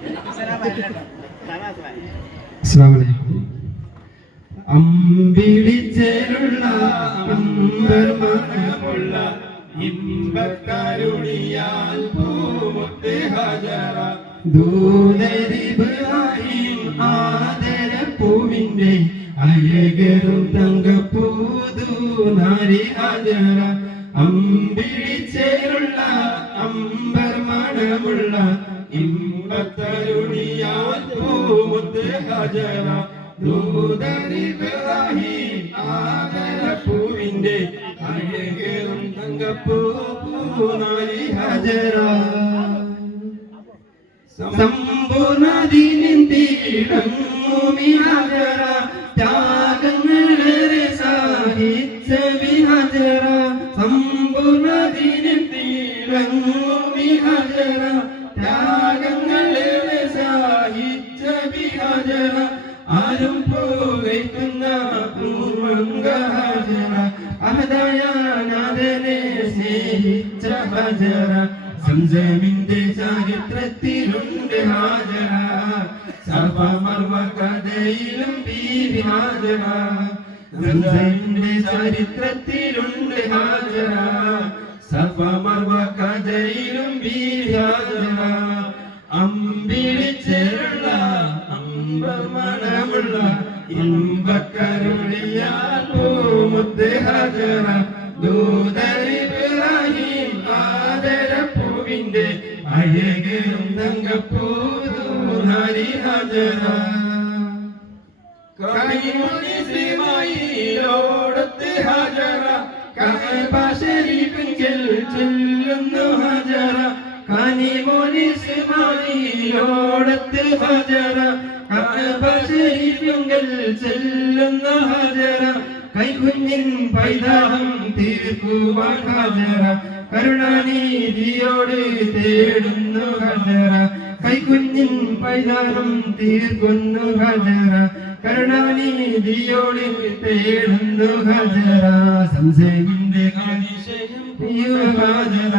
അസ്സലാമു അലൈക്കും. അമ്പിളിച്ചേലുള്ള അമ്പർമണമുള്ള ഇമ്പക്കരുണിയാൽ പൂമുത്ത് ഹജറ ദൂതരിബ്രാഹിം ആദരപ്പൂവിന്റെ അഴകരും തങ്കപ്പൂതു നാരി ഹജറ അമ്പിളിച്ചേലുള്ള അമ്പർമണമുള്ള ഇമ്പക്കരുണിയാൽ പൂമുത്ത് ഹജറ ദൂതരിബ്രാഹിം ആദരപ്പൂവിന്റെ അഴകേറും തങ്കപ്പൂനാരി ഹജറ സമ്പൂർണ്ണദീനിൻ തീടങ്ങുമി ഹജറ ത്യാഗങ്ങളേറെ സഹിച്ച ഹജറ സമ്പൂർണ്ണദീനിൻ തീടങ്ങുമി ഹജറ ത്യാഗങ്ങളേറെ സഹിച്ച ഹജറ ആരും പോകയ്ക്കുന്ന പൂർവംഗ ഹജറ അഹദയാനാഥനെ സ്നേഹിച്ച ഹജറ സംസമിന്റെ ചരിത്രത്തിലുണ്ട് ഹാജറ സഫ മർവ കഥയിലും ബീവി ഹാജറ സംസമിന്റെ ചരിത്രത്തിലുണ്ട് ഹാജറ സഫ മർവ കഥയിലും ബീവി ഹാജറ അമ്പിളിച്ചേരുള്ള അമ്പർമണമുള്ള ഇമ്പക്കരുണിയാൽ പൂമുത്ത് ഹജറ ദൂതരിബ്രാഹിം ആദരപ്പൂവിന്റെ അഴകേറും തങ്കപ്പൂതു നാരി ഹജറ കൈമുനിസ്ലിമായിലോടത്ത് ഹജറ കഅബ ശരീഫിൽ ചൊല്ലുന്നു ഹജറ കനിമുനിസ്ലിമായിലോടത്ത് ഹജറ കഅബ ശരീഫിൽ ചൊല്ലുന്ന ഹജറ കൈകുഞ്ഞിൻ പൈതാഹം തീർക്കുവാൻ ഹജറ കരുണാനിധിയോട് തേടുന്നു ഹജറ കൈകുഞ്ഞിൻ പൈതാഹം തീർക്കുന്നു ഹജറ കരുണാനിധിയോട് തേടുന്നു ഹജറ സംസമിന്റെ അതിശയം ഹജറ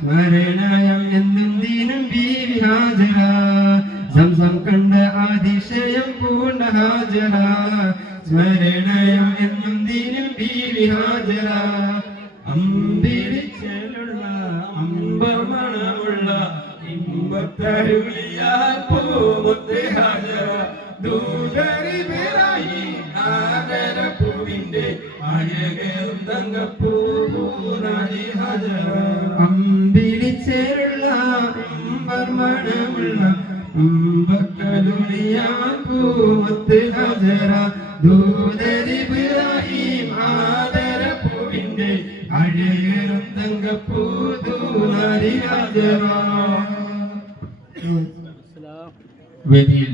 സ്മരണയം എന്നും ദീനും ബീവി ഹാജറ സംസം കണ്ട അതിശയം പൂർണ്ണ ഹാജറ സ്മരണയം എന്നും ദീനും ബീവി ഹാജറ അമ്പിളിച്ചേലുള്ള അമ്പർമണമുള്ള ഇമ്പത്തരുളിയാൽ പൂമുത്ത് ഹാജറ ദൂതരിബ്രാഹിം ആദരപ്പൂവിന്റെ അഴകേറും തങ്കപ്പൂനാരി ഹജറ അമ്പിളിച്ചേലുള്ള അമ്പർമണമുള്ള ഇമ്പക്കരുണിയാൽ പൂമുത്ത് ഹജറ ദൂതരിബ്രാഹിം ആദരപ്പൂവിന്റെ അഴകേറും തങ്കപ്പൂതു നാരി ഹജറ. വേദിയിൽ